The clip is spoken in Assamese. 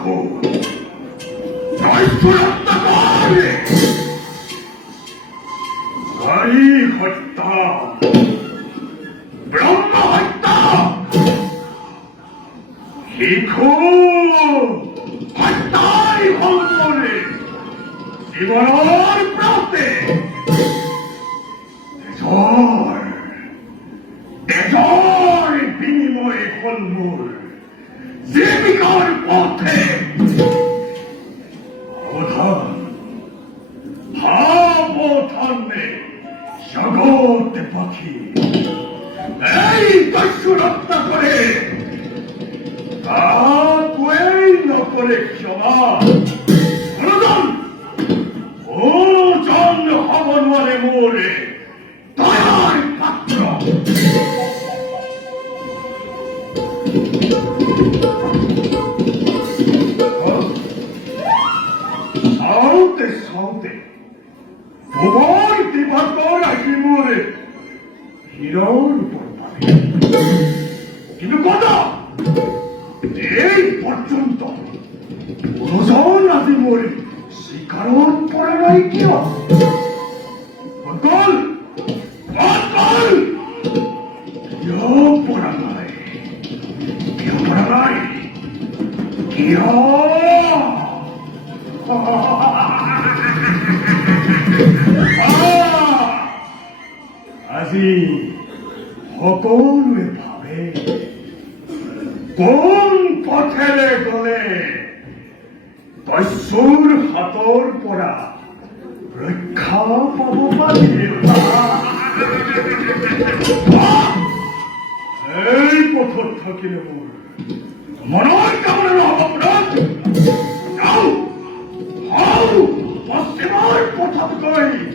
রাখো নয়তো হত্যা করে নারী হত্যা ব্রহ্ম হত্যা শিখো হত্যাই হল বলে জীবনের প্রাতে তেজর বিনিময়ে ফলমূল জীবিকার পথে অবধানে জগৎ পাখি এই দস্যু রক্ষা করে তাকেই নকরে ক্ষমা ও জন হবন মানে মোরে দয়ার পাত্র সাউতে সাউতে ভুবন দিবাকর আসি মোরে হিরোর উপর পাবে কিন্তু কথা এই পর্যন্ত কোনজন আজি মোরে শিকারণ পড়ে নাই কিয় বকল বকল কিয় পড়া নাই কিয় পড়া নাই কিয় আজি সকলোৱে ভাবে কোন পথেৰে গলে দস্যুৰ হাতৰ পৰা ৰক্ষা পাব পাৰি এই পথত থাকিলে মোৰ মনৰ কামনা নহ'ব যাওঁ পশ্চিমৰ পথত গৈ